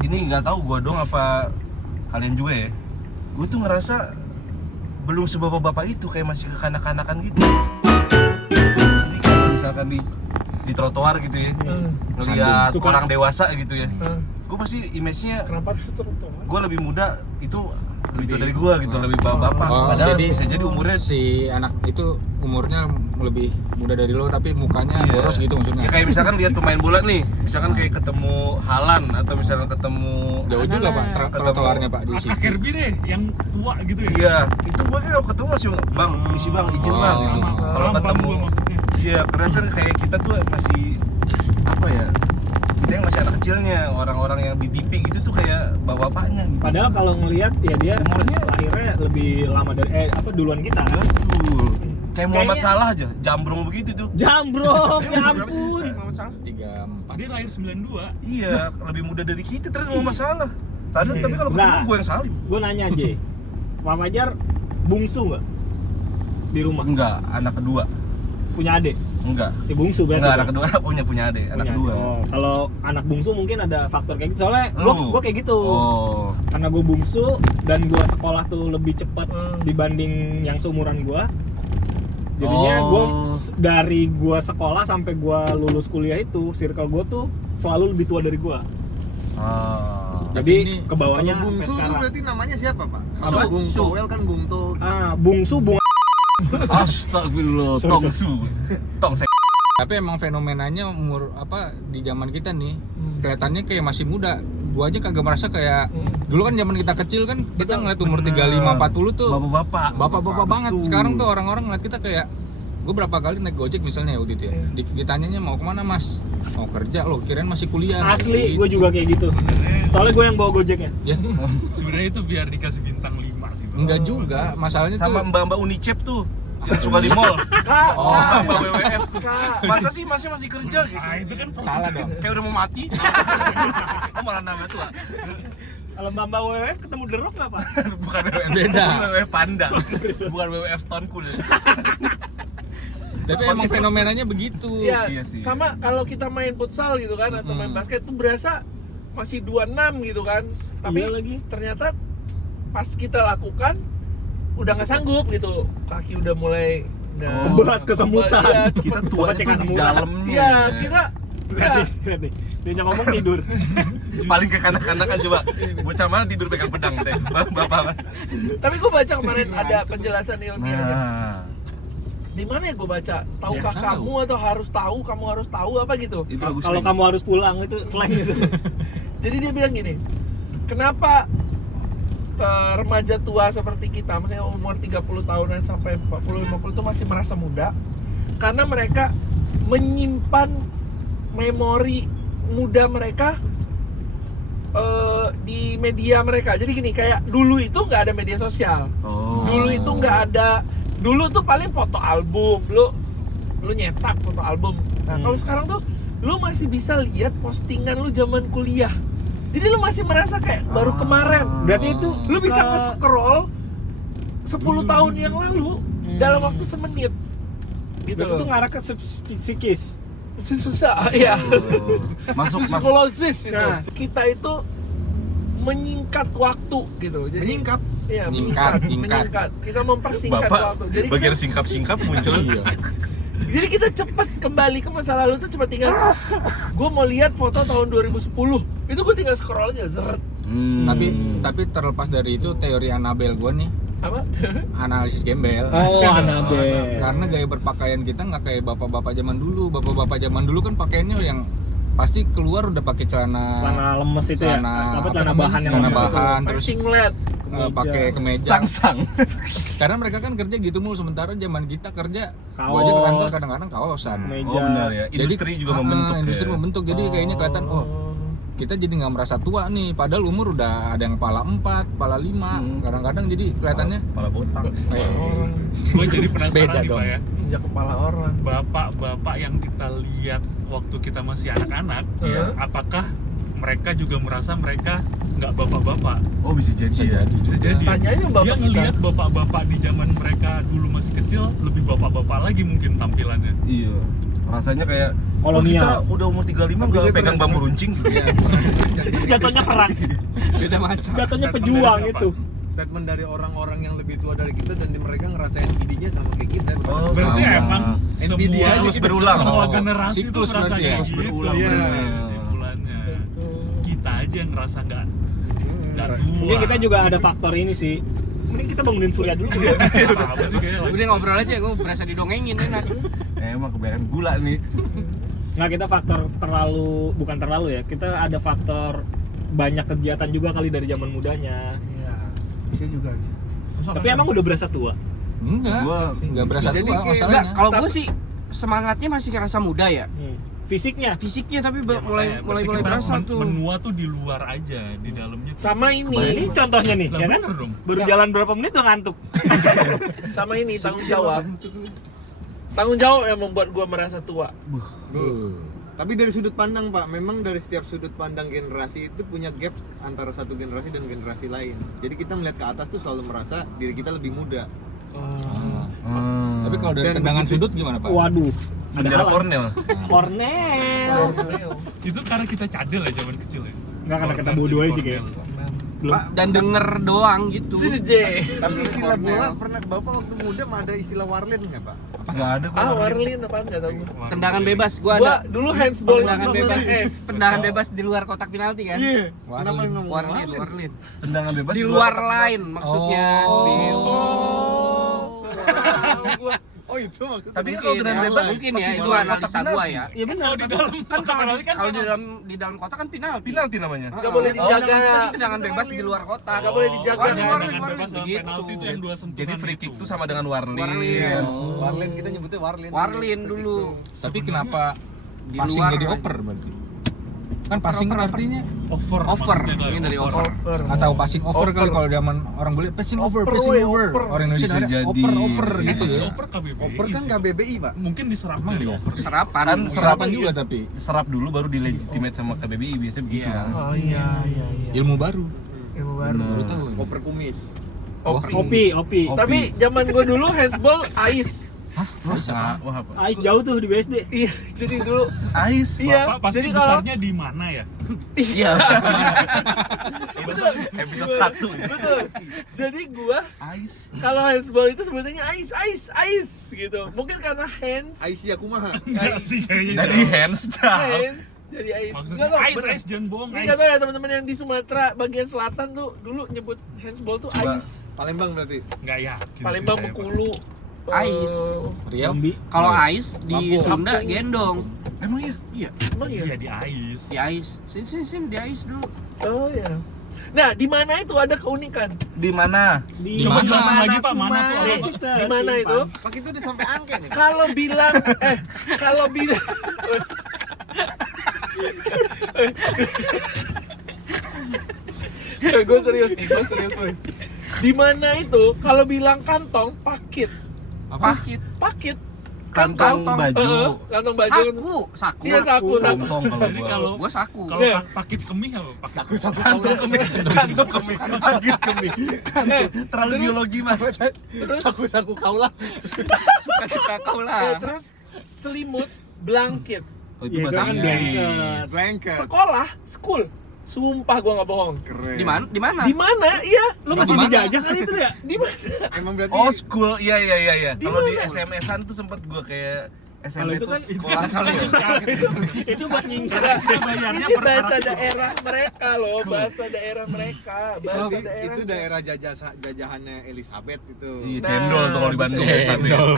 ini nggak tahu gua dong apa kalian juga ya. Gue tuh ngerasa belum sebapak-bapak itu, kayak masih kekanak-kanakan gitu. Ini kalau misalkan di trotoar gitu ya, ngeliat orang dewasa gitu ya, gue pasti image-nya Kenapa harus trotoar? gue lebih muda itu lebih tua dari gue gitu, lebih bapak. Padahal bisa jadi umurnya si anak itu umurnya lebih muda dari lo tapi mukanya boros gitu maksudnya. Ya kayak misalkan lihat pemain bola nih, misalkan kayak ketemu Haaland atau misalkan ketemu Jauh juga Pak trotoarnya Pak di sini. Kirby deh yang tua gitu ya. Iya, itu gue kan kalau ketemu masih bang, misi bang, izin bang gitu. Kalau ketemu, iya kerasan kayak kita tuh masih apa ya? Kita yang masih anak kecilnya, orang-orang yang di TV gitu tuh kayak bapaknya gitu. Padahal kalau ngelihat ya dia Umurnya lahirnya lebih lama dari duluan kita kan. Betul. Kayak Muhammad Kayaknya- Salah aja, jambrong begitu tuh. Jambrong, ya ampun. 34. Dia lahir 92. Iya, lebih muda dari kita ternyata Muhammad Salah. Tapi kalau ketemu Nah. gue yang salim. Gue nanya aja, Pak Fajar bungsu nggak di rumah? Enggak, anak kedua. Punya adik? Enggak. Ya bungsu berarti. Enggak, kan? anak kedua punya adik, anak Punya kedua. adik. Oh, kalau anak bungsu mungkin ada faktor kayak gitu. Soalnya Lu? gue kayak gitu. Oh. Karena gue bungsu dan gue sekolah tuh lebih cepat dibanding yang seumuran gue. Jadinya gue dari gue sekolah sampai gue lulus kuliah itu circle gue tuh selalu lebih tua dari gue. Ah. Jadi ini- ke bawahnya Kalau bungsu sampai itu sekarang. berarti namanya siapa, Pak? Apa? Kalau Bung Towel kan Bung To. Bungsu bunga. Astagfirullah, tongsu. Tong saya. Tapi emang fenomenanya umur apa di zaman kita nih kelihatannya kayak masih muda. Gua aja kagak merasa kayak dulu kan zaman kita kecil kan kita ngeliat umur 35 40 tuh Bapak-bapak. bapak-bapak banget. Betul. Sekarang tuh orang-orang ngeliat kita kayak gue berapa kali naik Gojek misalnya waktu itu ya. Ditanyanya mau kemana Mas? Mau kerja loh, kirain masih kuliah. Asli, Gitu. gue juga kayak gitu. Soalnya gue yang bawa gojeknya. Ya, Sebenarnya itu biar dikasih bintang 5 sih, Bang. enggak juga. Masalahnya Sama tuh mbak-mbak Unicep tuh yang suka di mall. Kak, Mbak WWF. Masa sih masih kerja gitu? Nah, itu kan salah dong. Kayak udah mau mati. Oh, malah nama tua. kalau Mbak WWF ketemu The Rock nggak Pak? Bukan WWF. Beda. WWF Panda. Bukan WWF Stone Cool. Tapi emang fenomenanya begitu. Iya, Iya sih. sama kalau kita main futsal gitu kan atau main basket itu berasa masih 26 gitu kan. Tapi Iya lagi. ternyata pas kita lakukan udah nggak sanggup gitu. Kaki udah mulai Tebas kesemutan. Iya, Kita tua Bapak itu cek di semua. dalamnya. Iya, kita Berarti dia ngomong tidur. Paling kekanak-kanakan coba. Bocah mana tidur pegang pedang teh? Bapak. tapi gue baca kemarin ada penjelasan ilmiahnya. Nah, Di mana ya gue baca? Tahukah tahu. kamu atau harus tahu, kamu harus tahu apa gitu. itu bagus. Kalau kamu harus pulang itu slang itu. Jadi dia bilang gini, kenapa remaja tua seperti kita, maksudnya umur 30 tahunan sampai 40-50 itu masih merasa muda? Karena mereka menyimpan memori muda mereka di media mereka. Jadi gini, kayak dulu itu nggak ada media sosial. Oh. Dulu itu nggak ada, dulu tuh paling foto album, lu nyetak foto album. Nah kalau sekarang tuh lu masih bisa lihat postingan lu zaman kuliah. Jadi lu masih merasa kayak baru kemarin. Berarti itu Lu bisa nge-scroll 10 tahun yang lalu dalam waktu semenit. Gitu. itu tuh ngarah ke psikis. Susah, ya. Masuk. Psikologis itu. Nah. Kita itu menyingkat waktu gitu. Jadi Menyingkap. Iya, Nyingkat. menyingkat. Kita mempersingkat Bapak waktu. Jadi bagian singkap-singkap muncul. Iya. Jadi kita cepat kembali ke masa lalu tuh cepat tinggal. Gue mau lihat foto tahun 2010. Itu gue tinggal scroll aja, zeret. Tapi terlepas dari itu teori Annabelle gue nih Apa? analisis gembel. Oh, Annabelle. Karena gaya berpakaian kita nggak kayak bapak-bapak zaman dulu. Bapak-bapak zaman dulu kan pakaiannya yang pasti keluar udah pakai Celana lemes itu ya. celana Celana bahan yang celana lemes itu. bahan terus singlet. pakai kemeja. Sang-sang. Karena mereka kan kerja gitu mulu, sementara zaman kita kerja Kaos. gua aja ke kantor kadang-kadang kaosan. Kemeja. Oh benar ya. Industri juga membentuk. Industri ya. membentuk. Jadi kayaknya kelihatan kita jadi nggak merasa tua nih, padahal umur udah ada yang kepala 4, kepala 5. Kadang-kadang jadi kelihatannya Kepala botak. Gue jadi penasaran Beda nih dong. Pak ya. Injak kepala orang. Bapak-bapak yang kita lihat waktu kita masih anak-anak, Iya. apakah mereka juga merasa mereka nggak bapak-bapak? Oh bisa jadi ya. Bisa jadi. Tanyanya Dia bapak kita. ngelihat bapak-bapak di zaman mereka dulu masih kecil lebih bapak-bapak lagi mungkin tampilannya. Iya. Rasanya kayak kita kolonial. udah umur 35 nggak Bisa pegang berat, bambu Mas. runcing gitu. Iya. Jatuhnya perang. Beda masa. Jatuhnya Statement pejuang dari siapa? itu. Statement dari orang-orang yang lebih tua dari kita dan mereka ngerasain NPD-nya sama kayak kita. Oh, Berarti sama. emang NPD semua aja terus kita berulang. semua Oh, generasi itu siklus ngerasa berarti ya? kayak Terus gitu. berulang, Iya. Kesimpulannya. Kita aja yang ngerasa nggak tua. Mungkin kita juga ada faktor ini sih. Mending kita bangunin Surya dulu. Apa sih kayaknya lagi. Udah ngobrol aja, gue berasa didongengin enak. Emang kebanyakan gula nih. Nggak, kita faktor bukan terlalu ya. Kita ada faktor banyak kegiatan juga kali dari zaman mudanya. Iya. Bisa juga bisa. Tapi emang udah berasa tua. Enggak. Enggak berasa Jadi tua kayak- masalahnya. Enggak, kalau gue sih semangatnya masih ngerasa muda ya. Fisiknya. Fisiknya tapi Ya, mulai berarti kita berasa tuh. menua tuh di luar aja, di dalamnya tuh. Sama Ini ini, contohnya nih, Lah, ya kan? bener dong. Baru jalan berapa menit udah ngantuk. sama ini tanggung jawab. Tanggung jawab yang membuat gua merasa tua. Tapi dari sudut pandang Pak, memang dari setiap sudut pandang generasi itu punya gap antara satu generasi dan generasi lain. Jadi kita melihat ke atas tuh selalu merasa diri kita lebih muda. Tapi kalau dari Dan tendangan begitu- sudut gimana, Pak? Waduh, ada Bendera hal. Cornell. Cornel. Itu karena kita cadel ya zaman kecil ya. Enggak, karena kita bodoh aja sih kayak. Belum. Pak, Dan denger doang gitu. Sini J. tapi istilah bola pernah Bapak waktu muda ada istilah warlen nggak Pak? Enggak ada gua. Ah, Warlin apaan enggak tahu. Tendangan bebas, gua Gua ada. dulu handsball Tendangan itu bebas. S. Tendangan bebas di luar kotak penalti kan? Iya. Warlen. Kenapa ngomong Warlin. Tendangan bebas Di luar line maksudnya. Oh itu maksudnya. Tapi kalau Mungkin, tendangan ya, bebas mungkin pasti ya di itu luar analisa kotak gua penalti. ya. Iya benar. Kalau di dalam Kan kalau kan di dalam kotak kan penalti. Penalti namanya. Enggak boleh dijaga. Tendangan bebas di luar kotak. Nggak boleh dijaga. Warlin, kan? warlin, tendangan warlin. bebas dalam Begitu. penalti itu yang dua sentuhan. Jadi free kick itu. tuh sama dengan Warlin. Warlin. Warlen kita nyebutnya warlen. Warlin dulu. Tapi kenapa Di passing luar jadi aja. oper berarti? Kan passing kan artinya Over. Over. maksudnya kayak Ini dari over. atau passing over kali kalau zaman orang beli passing over, passing over. Orang Indonesia Bisa ada jadi. oper Bisa gitu jadi. ya. Over KBBI. Oper kan sih. KBBI Pak. Mungkin diserap Emang dari iya? over. Serapan. Kan Serapan juga tapi Serap dulu baru dilegitimate sama KBBI biasanya begitu Iya. kan. Oh iya. ilmu baru. Ilmu baru. Baru tahu. Oper kumis. Opi. Tapi zaman gua dulu handsball ais. Nah, wah apa? Ais jauh tuh di BSD. Iya, jadi dulu Ais. iya. Bapak pasti Jadi kalau besarnya di mana ya? Iya. betul, Episode 1. betul. Jadi gua Ais. kalau handsball itu sebenarnya ais gitu. Mungkin karena hands Aisyah kumaha. Enggak sih kayaknya. Dari jauh. hands jauh. hands jadi ais. Maksudnya Nggak tahu, ais, bener. ais jangan bohong. Ini Ais. nggak tahu ya teman-teman yang di Sumatera bagian selatan tuh dulu nyebut handsball tuh Coba. ais. Palembang berarti. Nggak yakin. Palembang, sih saya, Pak. Bengkulu. Ais. Riau. Jambi. Kalau ais di Lampung. Sunda gendong. Emang iya? Iya, Emang Iya ya? di ais. di ais. Sini di ais dulu. Oh ya. Nah, di mana itu ada keunikan? Di mana? Di Coba mana? jelasin lagi Pak, mana tuh? Kumai. Apa? Di mana itu? Pak itu udah sampai angke nih. Kalau bilang kalau bilang gue serius nih, gue serius nih. Di mana itu kalau bilang kantong pakit, Pakit. pakit, Kantong baju. kantong baju. Saku. Iya saku, saku. Kantong kalau Jadi gua. kalau Gua saku. kalau Iya. pakit kemih apa? Pakit Kantong kemih. Kantong kemih. Kantong kemih. Terlalu biologi mas. Terus Saku kaulah. Suka kau lah. terus selimut, blanket. Oh, Iya, bahasa kan Inggris. blanket. Blanket. Sekolah, school. Sumpah gua nggak bohong. Keren. Di mana? Di mana? Di mana? Iya, lu Lu masih Di mana? dijajah kan itu ya? di mana? Emang berarti Oh school, iya. Di Kalau di mana? SMS-an tuh sempet gua kayak Kalau SMP itu itu kan sekolah. itu buat nyingkir. bayarnya Ini per bahasa karakter. daerah mereka loh, bahasa daerah mereka, bahasa Berarti daerah. itu daerah jajahannya Elizabeth itu. Iya cendol tuh kalau di Bandung. Cendol.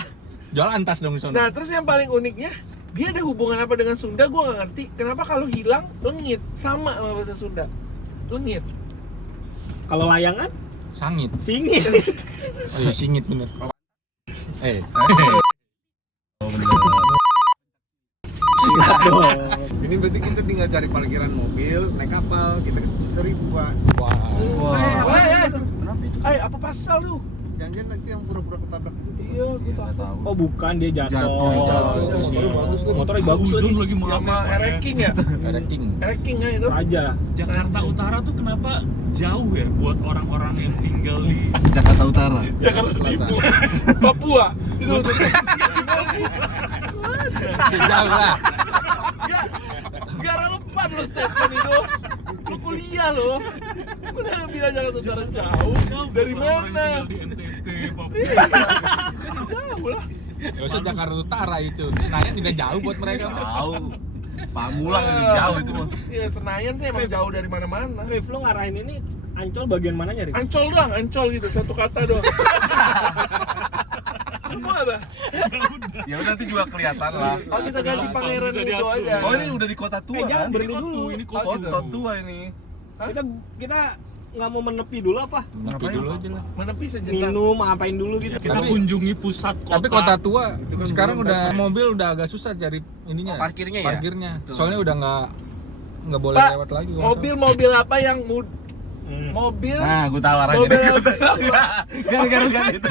Jual antas dong di sana. Nah, terus yang paling uniknya, dia ada hubungan apa dengan Sunda? Gua nggak ngerti. Kenapa kalau hilang lengit sama sama bahasa Sunda? Lengit. Kalau layangan Sangit. singit. Oh iya singit bener. Oh, bener. Ini berarti kita tinggal cari parkiran mobil, naik kapal, kita ke 10.000 Pak. Wah. Wah. Apa pasal lu? Jangan-jangan nanti yang pura-pura ketabrak itu. Iya, gua tahu. Oh bukan, dia jatuh. Jatuh. Jatuh, Iya. motornya bagus tuh. Motornya bagus Uzun lagi. lagi maaf Sama ya, Pak, ya. Ereking ya? Ranking. Ereking ya itu? Raja. Jakarta Utara tuh kenapa jauh ya buat orang-orang yang tinggal di Jakarta Utara. Jakarta Selatan. Timur. Papua. Itu maksudnya. Masih jauh lah. Gak relevan lo statement itu. Lu kuliah lo. Udah bilang jangan saudara jauh. Dari mana? Di NTT, Papua. Jauh lah. Gak usah Jakarta Utara itu. Senayan juga jauh buat mereka. Jauh. Pamulang lebih jauh itu mah. Iya, Senayan sih emang jauh dari mana-mana. Rif, lo ngarahin ini Ancol bagian mananya, Rif? Ancol doang, Ancol gitu, satu kata doang. Mau apa? Ya udah nanti juga kelihatan lah. Oh, kita ganti Pangeran Bisa Udo diatur. aja. Oh, ini udah di kota tua jangan kan? berhenti dulu. Ini Oh, kota tua ini. Kita nggak mau menepi dulu apa? Tapi dulu aja lah. Menepi sejenak. Minum, ngapain dulu gitu? Kita Tapi- kunjungi pusat kota. Tapi kota tua Itu kan sekarang belum udah mobil udah agak susah cari ininya. Parkirnya ya? Parkirnya. Betul. Soalnya udah nggak boleh Pak, lewat lagi. kalau mobil apa yang mobil Nah, gue tawar aja mobil deh. apa? Gara-gara itu.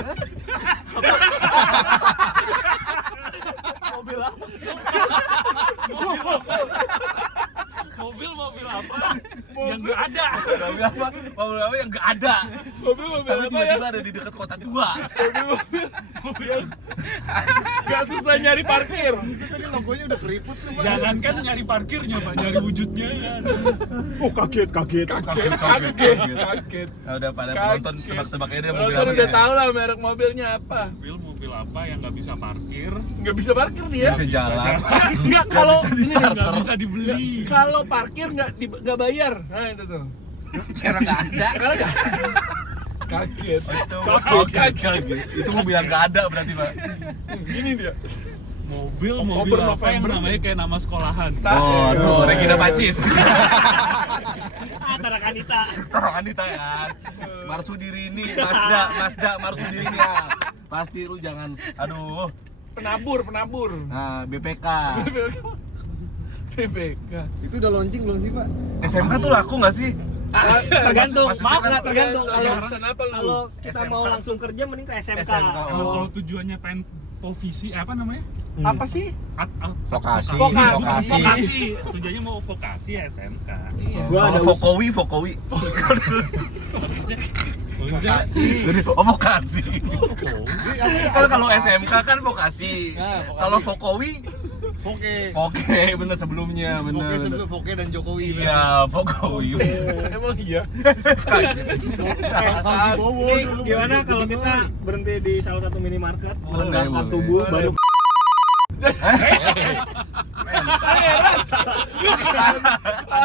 Mobil apa yang nggak ada? Mobil apa? Mobil apa yang nggak ada? mobil Tapi apa ya? tiba-tiba ada di dekat kota tua. Mobil yang gak susah nyari parkir. Itu tadi logonya udah keriput tuh, Pak. Jangankan nyari parkirnya, Pak, nyari wujudnya. Oh, kaget. Kaget. Nah, udah pada Kaget. penonton tebak-tebak aja deh mobil Penonton apa udah ya. tahu lah merek mobilnya apa. Mobil apa yang nggak bisa parkir, Nggak bisa parkir dia. Bisa jalan. Nggak kalau nggak bisa dibeli. kalau parkir nggak bayar. Nah itu tuh. Cara nggak ada. Karena nggak kaget. Oh, itu kaget. Itu mobil yang nggak ada berarti, Pak. Gini dia. Mobil Oktober, apa yang November. namanya kayak nama sekolahan. Oh, aduh, Regina Pacis. Antara Kanita. Orang Anita kan. Marsudirini, Mazda Marsudirini ya. Pasti lu jangan, aduh. Penabur. Nah, BPK. BPK. Itu udah launching belum sih, Pak? SMK tuh laku nggak sih? Tergantung. Maksudnya Maaf kan- nggak tergantung. Jurusan apa lu? Kalau kita SMK. mau langsung kerja mending ke SMK. SMK. Kalau tujuannya pengen povisi apa namanya? Apa sih? Vokasi. Vokasi. Tujuannya mau vokasi ya SMK. Iya. Gua ada Kalau Fokowi. Oh, vokasi. Kan kalau SMK kan vokasi. Nah, vokasi. Kalau Fokowi, Oke, bener sebelumnya, Oke, bener. sebelum Foke dan Jokowi. Iya, Fokowi. Emang iya. Fauzi Bowo Ini dulu. gimana kalau kita berhenti di salah satu minimarket, Boleh, mengangkat boleh. tubuh baru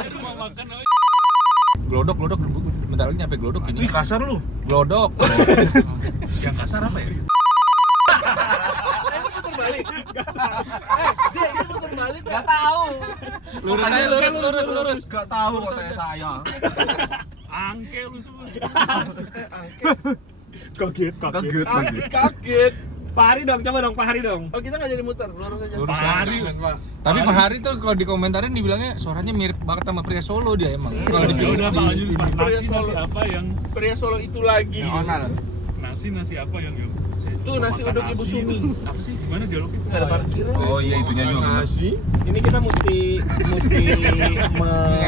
Rumah makan apa? Glodok. Bentar lagi nyampe glodok Wih, ini. kasar lu. Glodok. Yang kasar apa ya? Ini putar balik. Ini putar balik. Gak tahu. Lurus aja, lurus. Gak tahu katanya saya. Angke lu semua. kaget. Kaget. Pak Hari dong, coba dong Pak Hari dong. Oh, kita nggak jadi muter, lurus aja. Lurus. Pari. Tapi Pak Hari tuh kalau dikomentarin dibilangnya suaranya mirip banget sama pria Solo dia emang. Kalau Ya di udah Pak lanjut Pak. Pria Nasi Solo. apa yang Pria Solo itu lagi. Onal. nasi apa yang Tuh, nasi makan uduk Ibu nasi Sumi. itu. Apa sih? Gimana dialognya? Nggak ada parkiran. Oh iya, itunya juga. Nasi. Ini kita mesti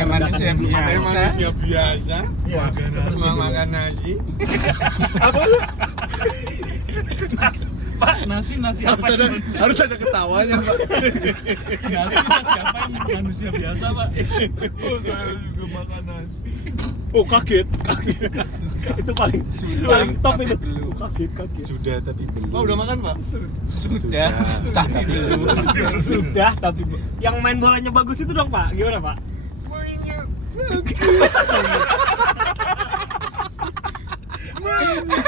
manusia biasa. Saya manusia biasa. Iya. Cuma makan nasi. Apa lu? Pak, nasi apa? Harus ada ketawanya, Pak. Nasi apa yang manusia biasa, Pak? Oh, saya juga makan nasi. Oh, kaget. Itu paling top itu. Oh, kaget. Sudah tapi belum. Pak udah makan, Pak? Sudah tapi belum. Sudah tapi yang main bolanya bagus itu dong Pak. Gimana Pak? Mainnya